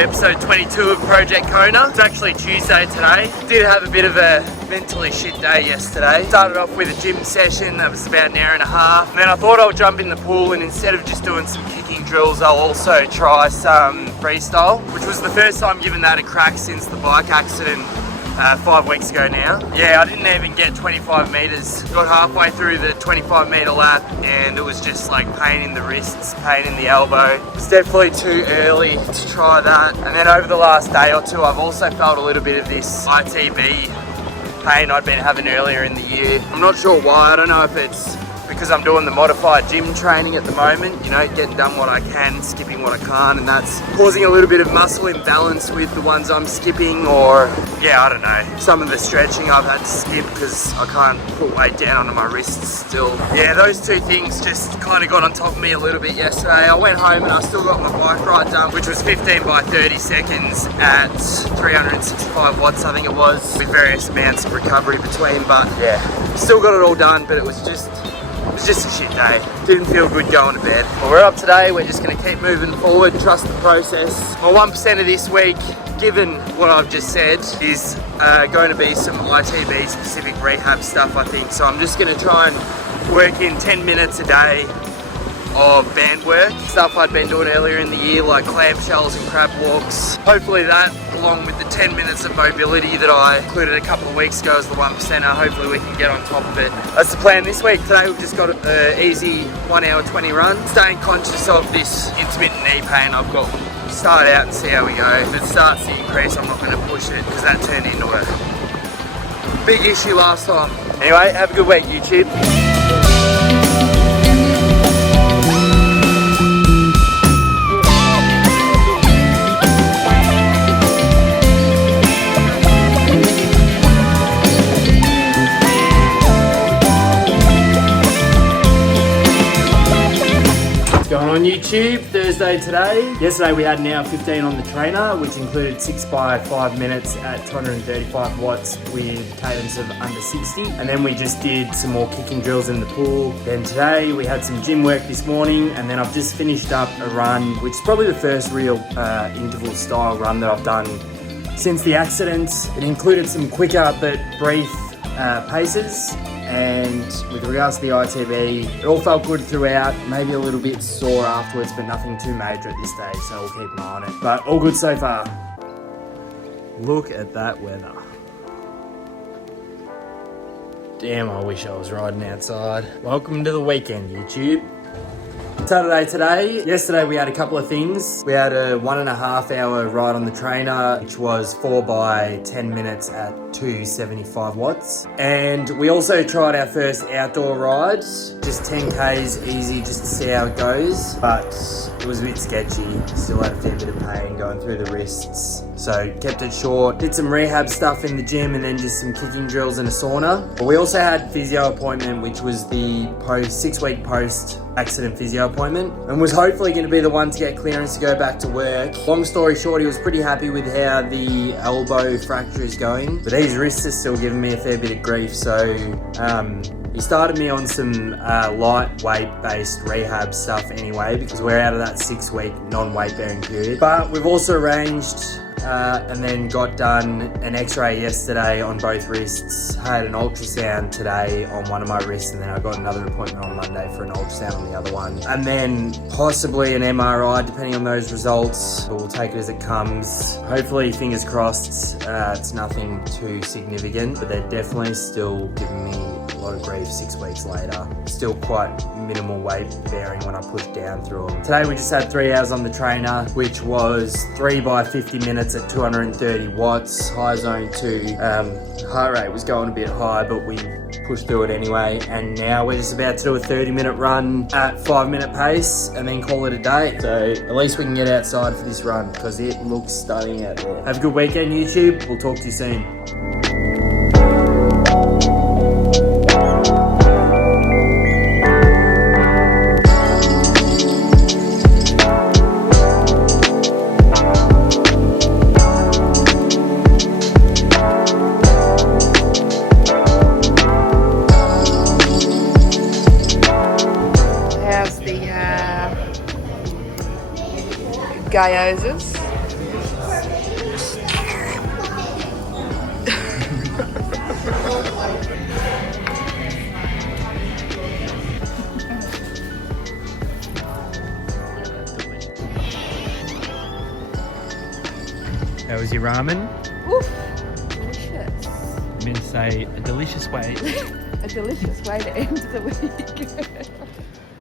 episode 22 of Project Kona. It's actually Tuesday today. Did have a bit of a mentally shit day yesterday. Started off with a gym session that was about an hour and a half. And then I thought I'll jump in the pool, and instead of just doing some kicking drills, I'll also try some freestyle, which was the first time giving that a crack since the bike accident 5 weeks ago now. Yeah, I didn't even get 25 meters. Got halfway through the 25 meter lap and it was just like pain in the wrists, pain in the elbow. It's definitely too early to try that. And then over the last day or two, I've also felt a little bit of this ITB pain I'd been having earlier in the year. I'm not sure why. I don't know if it's because I'm doing the modified gym training at the moment, you know, getting done what I can, skipping what I can't, and that's causing a little bit of muscle imbalance with the ones I'm skipping, or yeah, I don't know, some of the stretching I've had to skip because I can't put weight down onto my wrists still. Yeah, those two things just kind of got on top of me a little bit yesterday. I went home and I still got my bike ride done, which was 15 by 30 seconds at 365 watts, I think it was, with various amounts of recovery between, but yeah, still got it all done, but it was just a shit day. Didn't feel good going to bed. Well, we're up today. We're just going to keep moving forward, trust the process. My 1% of this week, given what I've just said, is going to be some ITB specific rehab stuff, I think. So I'm just going to try and work in 10 minutes a day of band work, stuff I'd been doing earlier in the year, like clamshells and crab walks. Hopefully that, along with the 10 minutes of mobility that I included a couple of weeks ago as the 1%er, hopefully we can get on top of it. That's the plan this week. Today we've just got an easy 1 hour 20 run. Staying conscious of this intermittent knee pain I've got. Start out and see how we go. If it starts to increase, I'm not going to push it because that turned into a big issue last time. Anyway, have a good week, YouTube. On YouTube, Thursday today. Yesterday we had an hour 15 on the trainer, which included 6 by 5 minutes at 235 watts with cadence of under 60. And then we just did some more kicking drills in the pool. Then today we had some gym work this morning, and then I've just finished up a run, which is probably the first real interval style run that I've done since the accident. It included some quicker but brief paces. And with regards to the ITB, it all felt good throughout, maybe a little bit sore afterwards, but nothing too major at this stage, so we'll keep an eye on it. But all good so far. Look at that weather. Damn, I wish I was riding outside. Welcome to the weekend, YouTube. Saturday today. Yesterday we had a couple of things. We had a 1.5 hour ride on the trainer, which was 4 by 10 minutes at 275 watts. And we also tried our first outdoor ride, just 10 Ks easy, just to see how it goes. But it was a bit sketchy. Still had a fair bit of pain going through the wrists. So kept it short. Did some rehab stuff in the gym and then just some kicking drills and a sauna. But we also had physio appointment, which was the 6-week post accident physio appointment, and was hopefully going to be the one to get clearance to go back to work. Long story short, he was pretty happy with how the elbow fracture is going, but these wrists are still giving me a fair bit of grief. So he started me on some lightweight based rehab stuff anyway, because we're out of that 6-week non-weight bearing period. But we've also arranged and then got done an x-ray yesterday on both wrists, had an ultrasound today on one of my wrists, and then I got another appointment on Monday for an ultrasound on the other one, and then possibly an MRI depending on those results, but we'll take it as it comes. Hopefully, fingers crossed, it's nothing too significant, but they're definitely still giving me a lot of grief 6 weeks later. Still quite minimal weight bearing when I push down through them. Today we just had 3 hours on the trainer, which was 3 by 50 minutes at 230 watts, high zone 2. Heart rate was going a bit high, but we pushed through it anyway. And now we're just about to do a 30-minute run at 5-minute pace and then call it a day. So at least we can get outside for this run because it looks stunning out there. Have a good weekend, YouTube. We'll talk to you soon. Guyoses. How was your ramen? Oof, delicious. I'm going to say a delicious way. A delicious way to end the week.